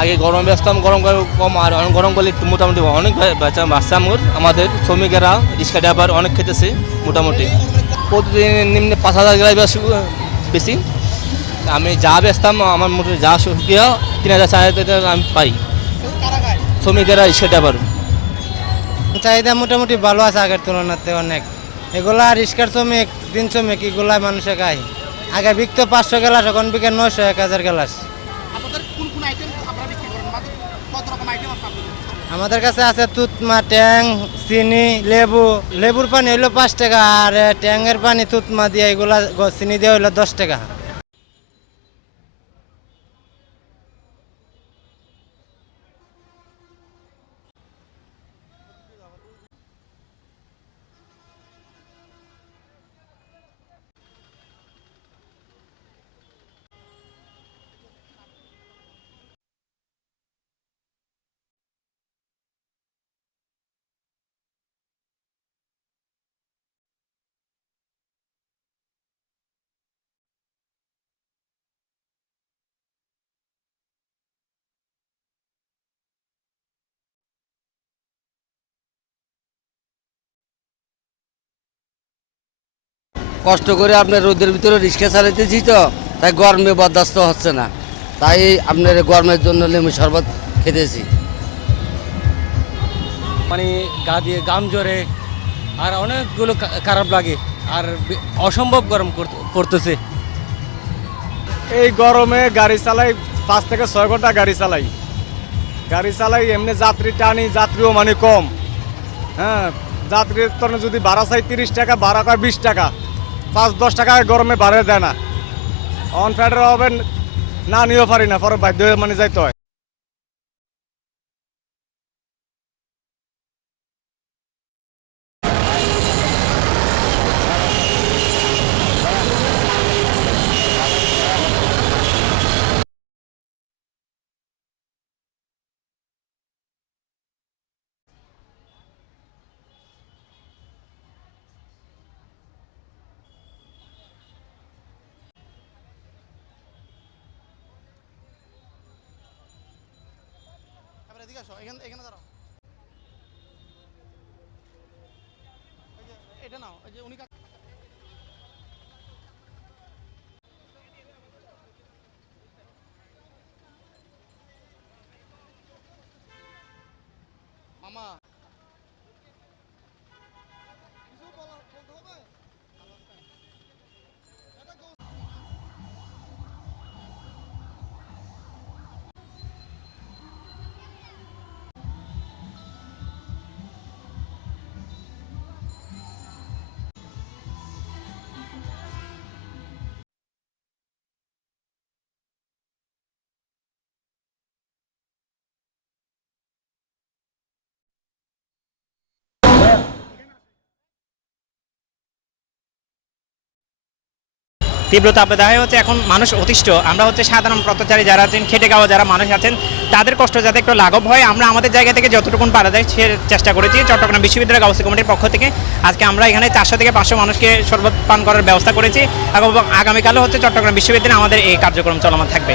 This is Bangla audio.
আগে গরম বেচতাম গরম করে কম, আর এখন গরম করলে মোটামুটি অনেক বাচ্চা আমার আমাদের শ্রমিকেরা রিক্সা ড্রাইভার অনেক খেতেছে মোটামুটি। প্রতিদিন নিম্নে পাঁচ হাজার গ্রাম বেশি আমি যা বেচতাম আমার মোটামুটি যা সুখিয়া তিন হাজার, চার হাজার আমি পাই। শ্রমিকেরা রিক্সা ড্রাইভার চাহিদা মোটামুটি ভালো আছে আগের তুলনাতে অনেক। এগুলা রিস্কার শ্রমিক, দিন শ্রমিক এগুলা মানুষে খায়। আগে বিকতো পাঁচশো গ্লাস, এখন বিকে নয়শো, এক হাজার গ্লাস। আমাদের কাছে আছে তুতমা, ট্যাং, চিনি, লেবু। লেবুর পানি হইল পাঁচ টাকা আর, ট্যাংয়ের পানি তুতমা দিয়ে এগুলা চিনি দিয়ে হইল দশ টাকা। কষ্ট করে আপনার রোদের ভিতরে রিক্সা চালাইতেছি তো তাই গরমে বরদাস্ত হচ্ছে না। তাই আপনার গরমের জন্য লেবু শরবত খেতেছি। মানে গা দিয়ে গাম জ্বরে আর অনেকগুলো খারাপ লাগে আর অসম্ভব গরম পড়তেছে এই গরমে গাড়ি চালাই পাঁচ থেকে ছয় ঘণ্টা গাড়ি চালাই। গাড়ি চালাই এমনি যাত্রী টানি যাত্রীও মানে কম। হ্যাঁ যাত্রীর তখন যদি ভাড়া চাই তিরিশ টাকা ভাড়া কয় বিশ টাকা। পাঁচ, দশ টাকা গরমে বাড়ে দেয় না। অন ফ্যাটের হবে না নিয়েও পারি না, পরে বাধ্য হয়ে মানে যাইতে হয়। আসো এখানে এখানে দাঁড়াও। এটা নাও এই যে উনি মামা। তীব্র তাপে দেখা হচ্ছে এখন মানুষ অতিষ্ঠ। আমরা হচ্ছে সাধারণ পথচারী যারা আছেন, খেটে খাওয়া যারা মানুষ আছেন, তাদের কষ্ট যাতে একটু লাঘব হয়। আমরা আমাদের জায়গা থেকে যতটুকু পারা যায়, সে চেষ্টা করেছি। চট্টগ্রাম বিশ্ববিদ্যালয় গবেষণা কমিটির পক্ষ থেকে আজকে আমরা এখানে চারশো থেকে পাঁচশো মানুষকে শরবত পান করার ব্যবস্থা করেছি। এবং আগামীকালও হচ্ছে চট্টগ্রাম বিশ্ববিদ্যালয়ে আমাদের এই কার্যক্রম চলমান থাকবে।